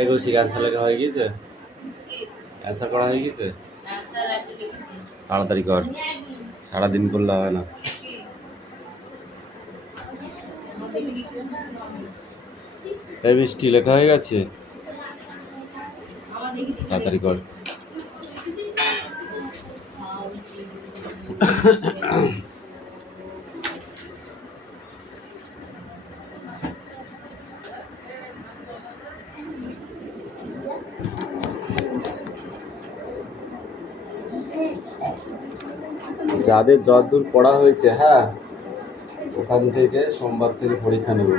এই কৌশিক অ্যান্সার লেখা হয়ে গিয়েছে? অ্যান্সার করা হয়ে গেছে? তাড়াতাড়ি কর, সারাদিন করলে হবে না। এই বৃষ্টি লেখা হয়ে গেছে? তাড়াতাড়ি কর। যাদের যতদূর পড়া হয়েছে, হ্যাঁ, ওখান থেকে সোমবার থেকে পরীক্ষা নেবে,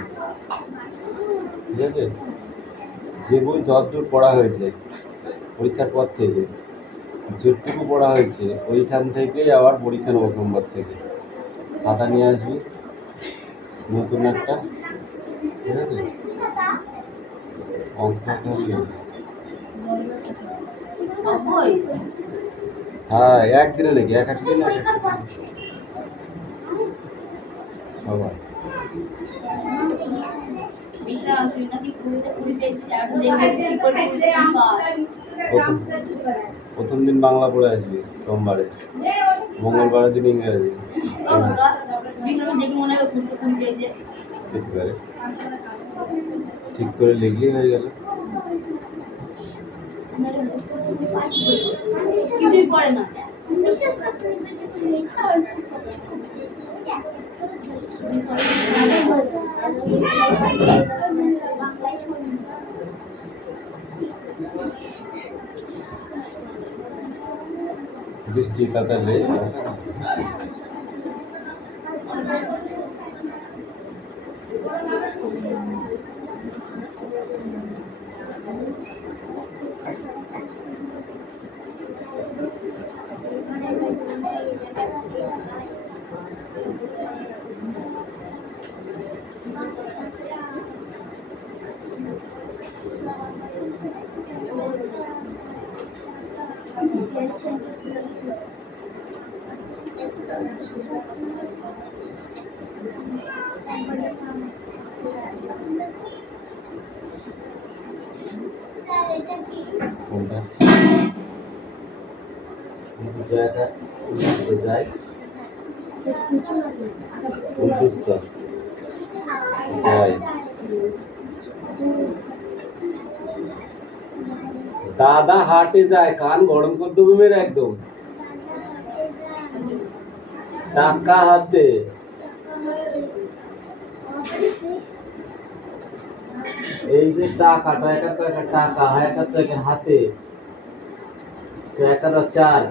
ঠিক আছে? যে বই যতদূর পড়া হয়েছে পরীক্ষার পর থেকে, যেটুকু পড়া হয়েছে ওইখান থেকেই আবার পরীক্ষা নেবো সোমবার থেকে। খাতা নিয়ে আসবি নতুন একটা, ঠিক আছে? অঙ্কটা হ্যাঁ, একদিনে নাকি এক একদিনে সবাই প্রথম দিন বাংলা পড়ে আসবি, সোমবারে, মঙ্গলবারের দিন ইংরেজি। ঠিক করে লিখলি হয়ে গেল। কিছুই পড়ে না। বৃষ্টি তাতালে কোনটা জায়গা যায় দাদা হাটে যায়, কান গরম করে দেবো মেরে একদম। টাকা হাতে, এই যে টাকাটা একটা টাকা একটা হাতে, একার চার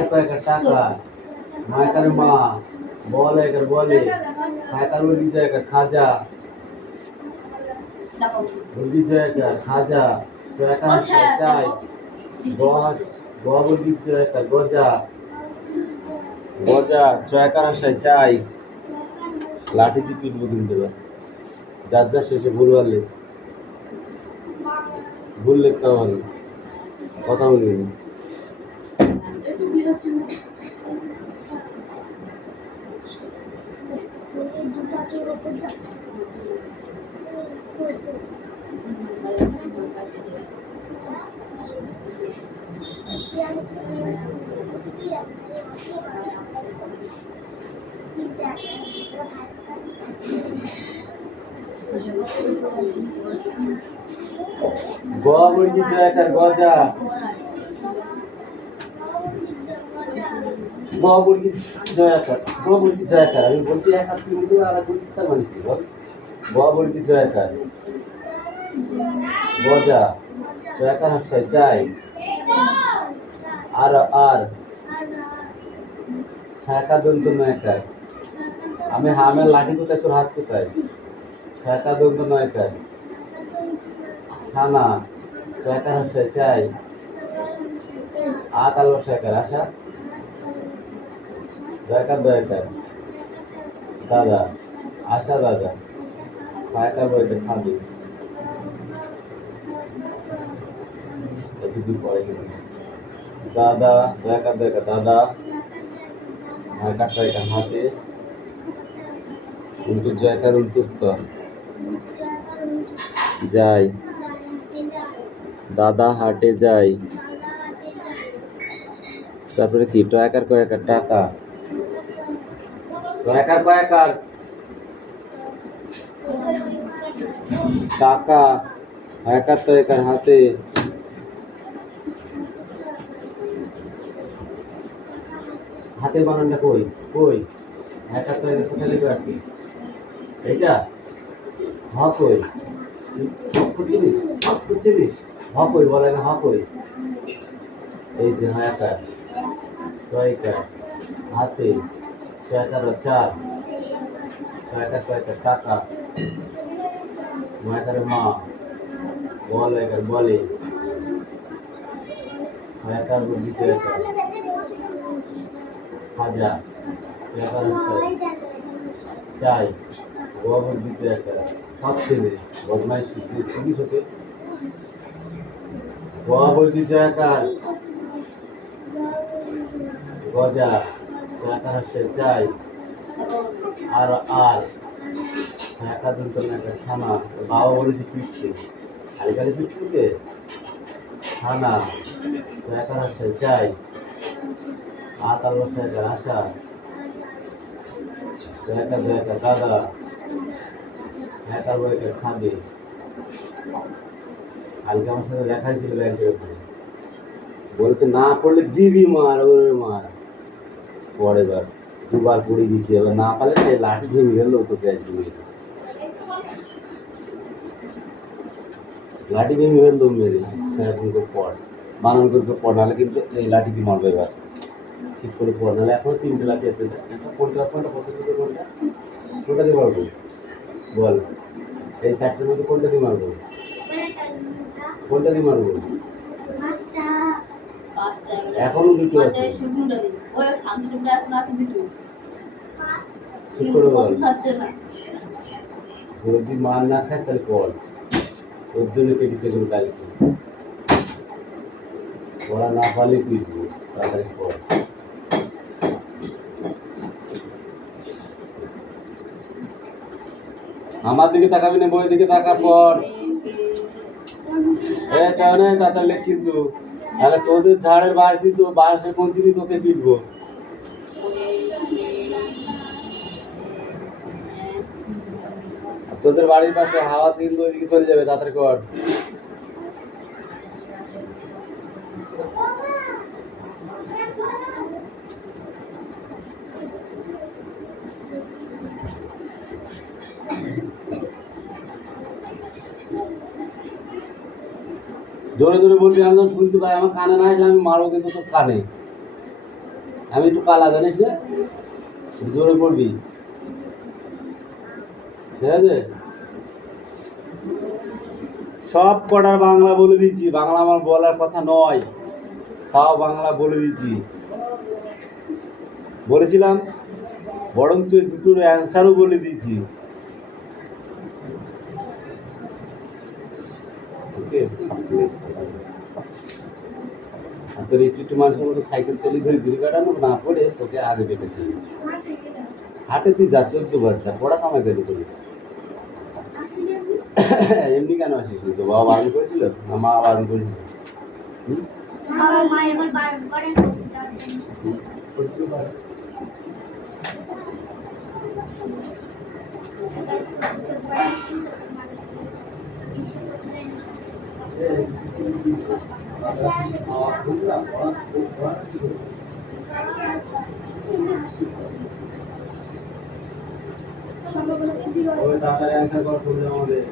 একটা টাকা, মায়ের মা বল একার বলে, একার বলি জায়গার খাজা, বলি জায়গার খাজা, একার চাই বস, বলি জায়গার গজা, গজা চয়কার আসায় চাই। লাঠি দিয়ে পিটবো কিন্তু, যার যার শেষে ভুল বললে, ভুল লিখতে হবে, কথা বলিনি। গবর্গি জয়কার গজা, গবর্গি জয়কার, গবর্গি জয়কার। আমি বলছি এক হাত কিন্তু আর বলছিস তার মানে কি বল? গবর্গি জয়কার গজা, জয়কার হাসছে চাই, আর আর ছাকা দন্ত নয়কার। আমি হামের লাঠি কোথায়, তোর হাত কোথায়? ছাকা দন্ত নয়কার, ছানা জয়কার হাসছে চাই, আকাল বসাকার আশা, জয়কার দয়কার দাদা, আশা দাদা, খায়কার বইটা খাবি দাদা, দয়কার দয়কার দাদা, খায়কার টয়কার হাতে, উনতুস জয়কার উনতুস্তর যাই দাদা হাটে যাই। তারপরে কি টয়াকার কয়াকার টাকা টয়াকার কয়াকার টাকা একার তো একার হাতে হাতে বানানটা কই কই একার তো একার কোথায় লিখে আছে এইটা হ কই করছিলিস করছিলিস হ কই বলে না হ কই এই যে হ্যাঁ একার কয়কার হাতে ছয়কার চার ছয়কার টাকা ছয়কার মা বল একার বলে ছয়কার বুদ্ধি ছয়কার খাজা ছয়কার চাই গোবর দিতে একার সব ছেলে বদমাইশি চিনিস ওকে গোবর দিতে একার গজা ছয়কার হচ্ছে চাই আর আর ছয়কার দুটো একটা ছানা বাবা বলেছে পিঠতে আলিকালি পিঠতে ছানা ছয়কার হচ্ছে চাই আতাল ছয়কার আশা ছয়কার ছয়কার দাদা একার বয়কার খাবে কালকে আমার সাথে দেখাই ছিল ব্যাংকের ওখানে বলছে না পড়লে দিবি মার ওরে মার পরে বার দুবার পড়ে দিচ্ছে এবার না পারলে না লাঠি ভেঙে গেল তোকে একদিন লাঠি ভেঙে গেল মেরে সেরকম করে পড় বানান করে পড় নাহলে কিন্তু এই লাঠি দিয়ে মারবে এবার ঠিক করে পড় নাহলে এখনো তিনটে লাঠি আছে কোনটা কোনটা পছন্দ করে কোনটা কোনটা দিয়ে মারবো বল এই চারটের মধ্যে কোনটা দিয়ে মারবো কোনটা দিয়ে মারবো এখনো দুটো আছে ঠিক করে বল যদি মার না খায় তাহলে পড় ওর জন্য কেটেছে কোনো কালকে পড়া না পারলে পিটবো তাড়াতাড়ি পড় আমার দিকে তাকাবি না বইয়ের দিকে তাকার পর চাও না তাড়াতাড়ি লেখ কিন্তু তাহলে তোদের ঝাড়ের বাঁশ দিত বাঁশের কঞ্চি দিয়ে তোকে পিটবো তোদের বাড়ির পাশে হাওয়া কিন্তু ওইদিকে চলে যাবে তাড়াতাড়ি কর জোরে জোরে বলবি আমি যখন শুনতে পাই আমার কানে না আসলে আমি মারবো কিন্তু তোর কানে আমি একটু কালা জানিস না জোরে পড়বি ঠিক আছে সব কটার বাংলা বলে দিয়েছি বাংলা আমার বলার কথা নয় তাও বাংলা বলে দিয়েছি বলেছিলাম বরঞ্চ দুটোর অ্যান্সারও বলে দিয়েছি ওকে আর তোর একটু মানুষের মতো সাইকেল চালিয়ে ধরে ঘুরে কাটানো না পড়ে তোকে আগে বেঁধেছি হাটে তুই যা 14 বাচ্চা পড়া কামাই করে করিস এমনি কেন আসিস তো বাবা বারণ করেছিল না মা বারণ করেছিল তাড়াতাড়ি অ্যান্সার কর করলে আমাদের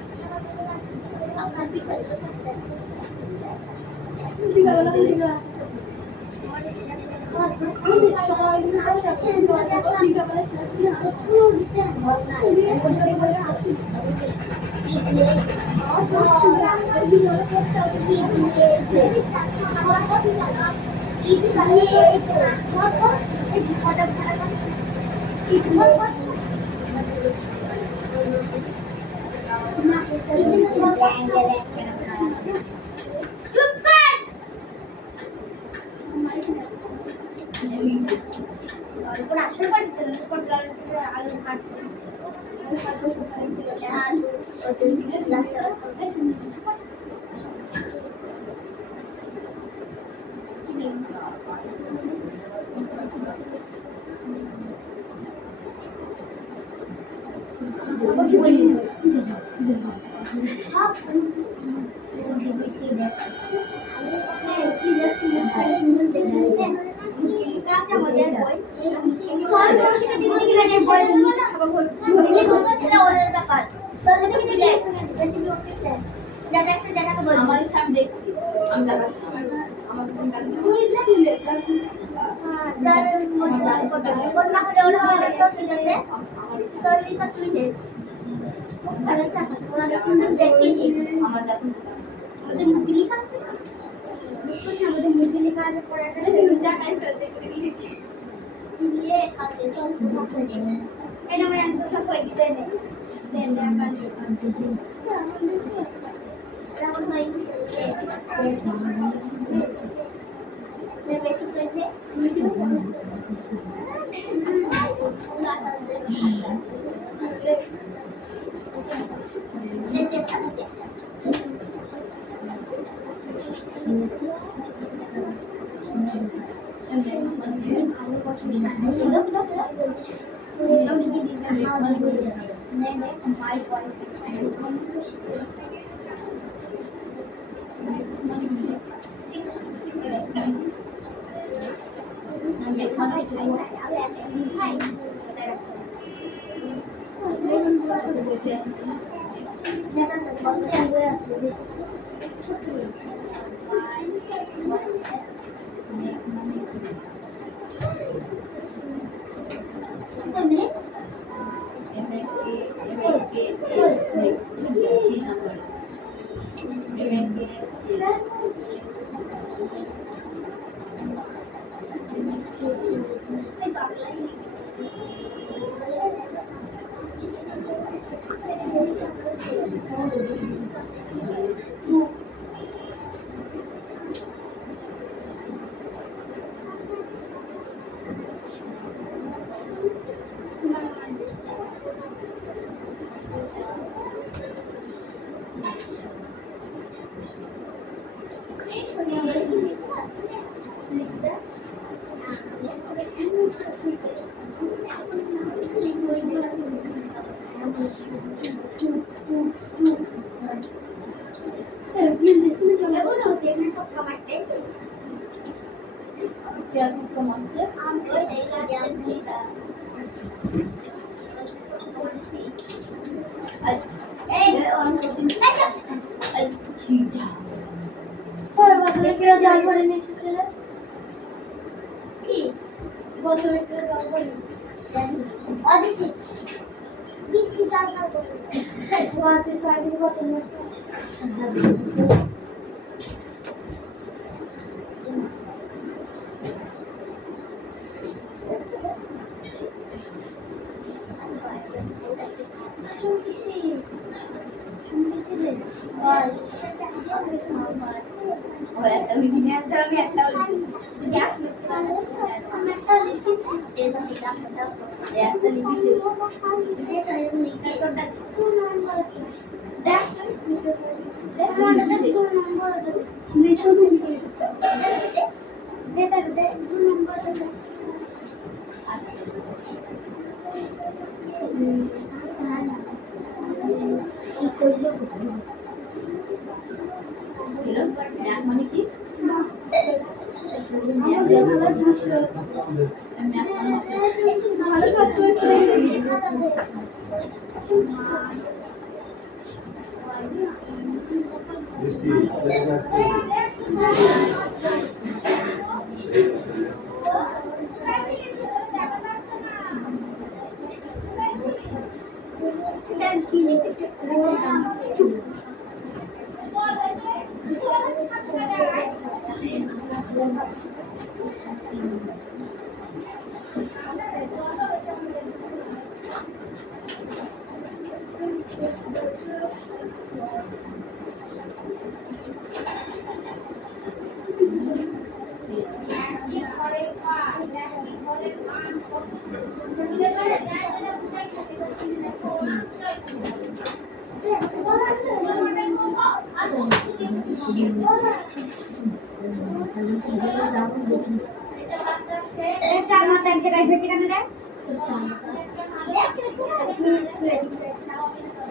চার মাথা এক জায়গায় হয়েছে কেন রে?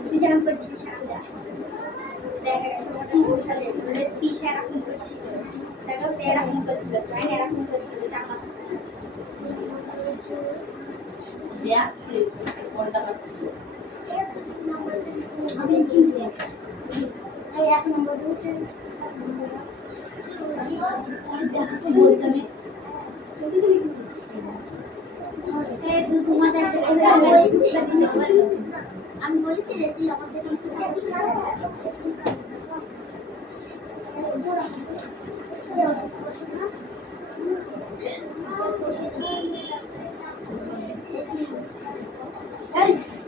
তুই যেরকম করছিস দেখ তিসা এরকম করছিল, দেখো এরকম করছিল, জয়েন এরকম করছিল, চার মাথা দেখছে পর্দা পাচ্ছিল। আমি কিনছি এই এক নম্বর হচ্ছে দেখাচ্ছি বলছি আমি বলেছি যে তুই আমাদের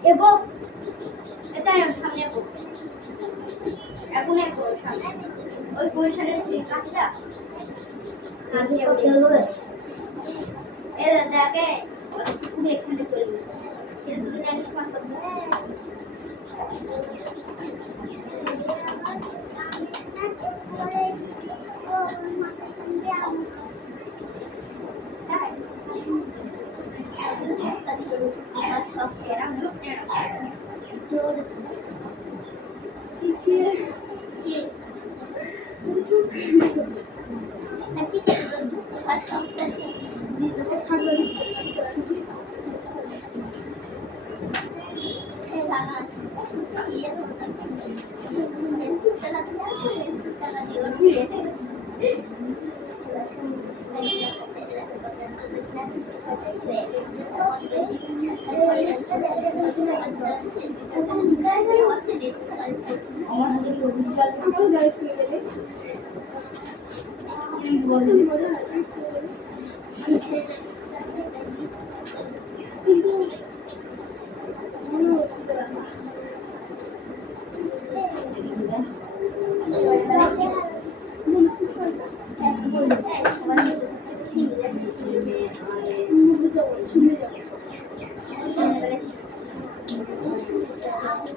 এগো এটা সামনে এগো এখন এগো সামনে ওই বৈশালের সেই কাজটা দেখে এখানে চলে গেছে এটা যদি জানিস না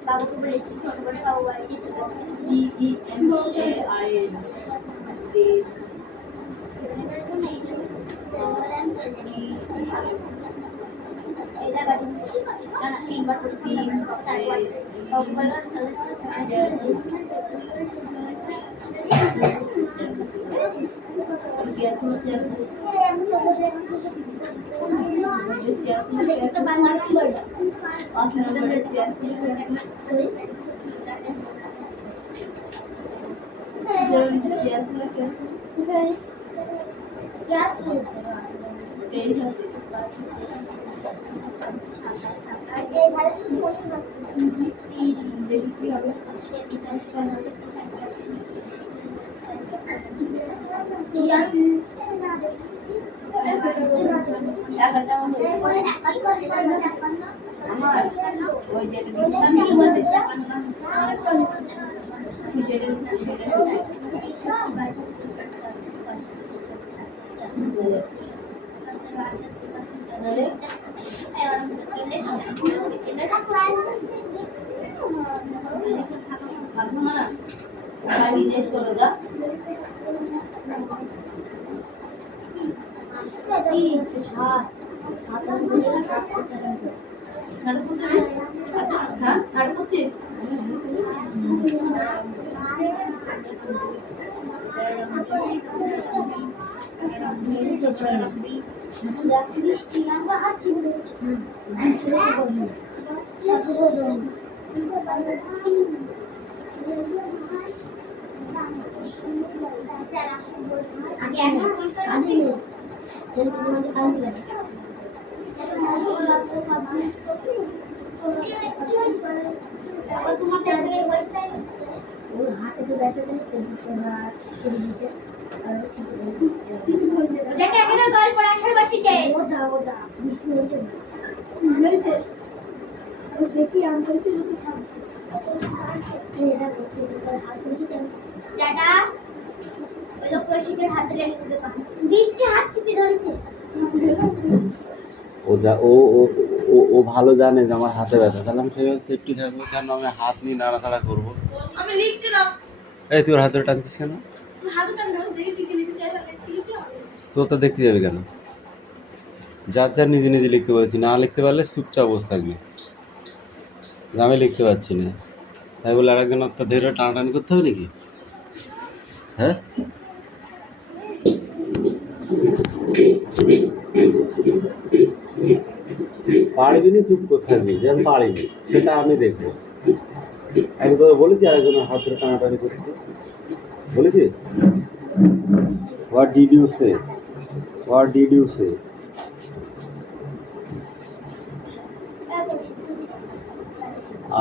বাবুকে বলেছি ছোট করে বাবু বাড়ি DEMAIN এটা বাড়ি না তিনবার তো তিন আমার ওই যেটা হাতে যে ব্যাটা দিয়েছে যেটা এখানে জল পড়ে আসার বসেছে ওটা ওটা বৃষ্টি হয়েছে হয়েছে দেখি আম করেছি এটা করতে হাত করেছি যেটা ওই লোক কৌশিকের হাতে লেগে বৃষ্টি হাত চিপে ধরেছে ও ভালো জানে যে আমার হাতে ব্যথা, তাহলে আমি সেভাবে সেফটি থাকবো, কেন আমি হাত নিয়ে নাড়াচাড়া করবো। আমি লিখছিলাম এই তুই ওর হাত ধরে টানছিস কেন? তো তো দেখতে যাবে কেন? যার যার নিজে নিজে লিখতে বলেছি, না লিখতে পারলে চুপচাপ বসে থাকবি। আমি লিখতে পারছি না তাই বলে আরেকজন তো ধরে টানাটানি করতে হবে নাকি? হ্যাঁ, পারবি না, চুপ করে থাকবি যে আমি পারিনি, সেটা আমি দেখবো। আমি তো বলেছি আরেকজনের হাত ধরে টানাটানি করতে, বলেছি? What did you say? What did you say?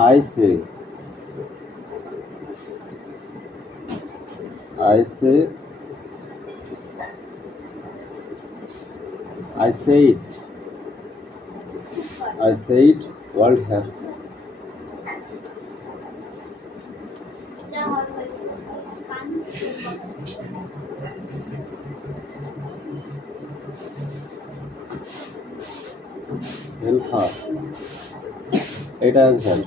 I say, I say, I say it, I say it, world have. Help her. এটা answer.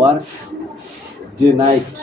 Work day night.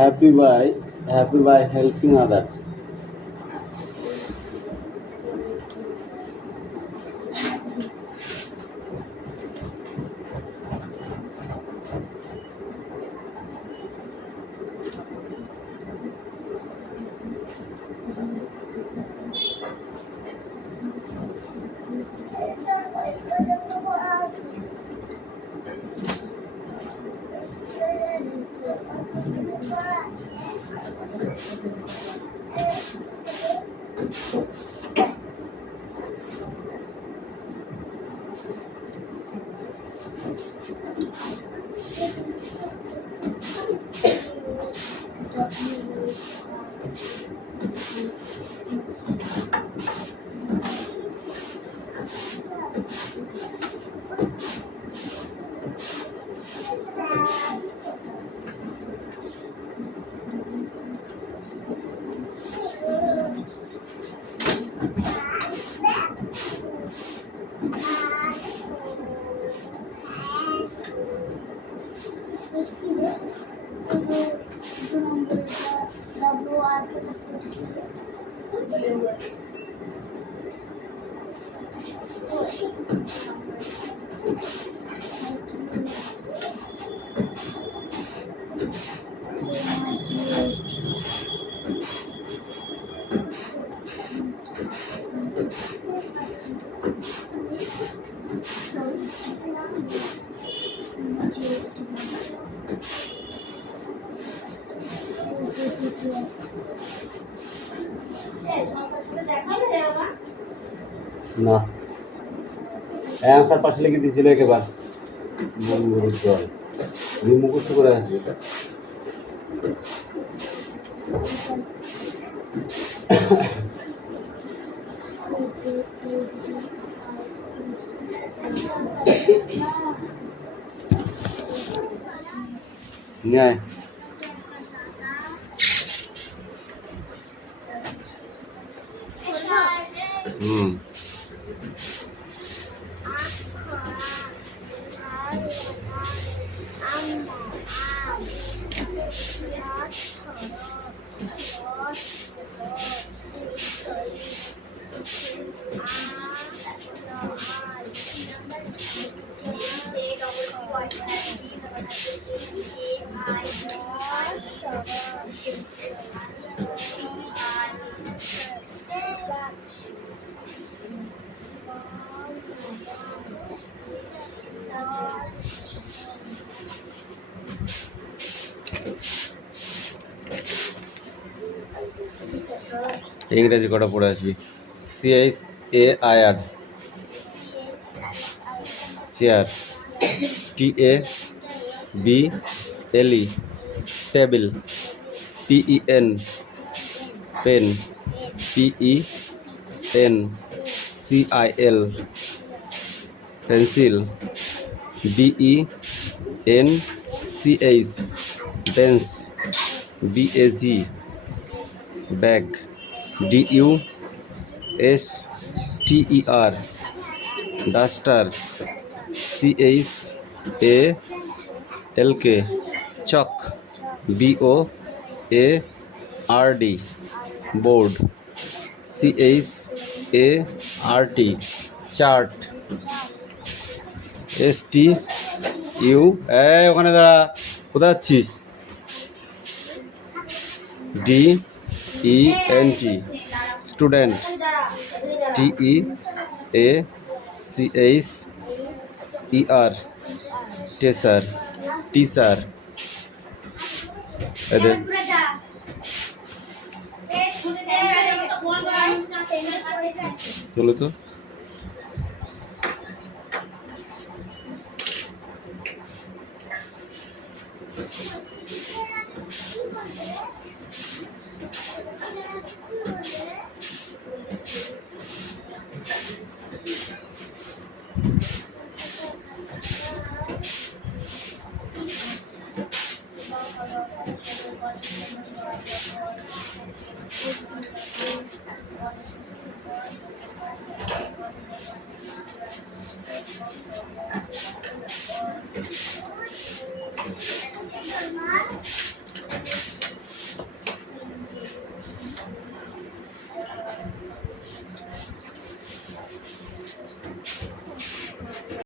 Happy by helping others. না, অ্যান্সার পাশে লিখে দিয়েছিল একেবারে বন্ধুর জয় মুখস্থ করে আসবে এটা। ন্যায় ইংরেজি কটা পড়ে আসবি। CHAIR chair, TABLE table, PEN pen, PENCIL pencil, BENCH bench, BAG bag, DUSTER duster, CHALK chalk, BOARD board, CHART chart, STU ওখানে দাঁড়া, কোথায় যাচ্ছিস? DENT student, TEACHER teacher, teacher. এদের চলো তো।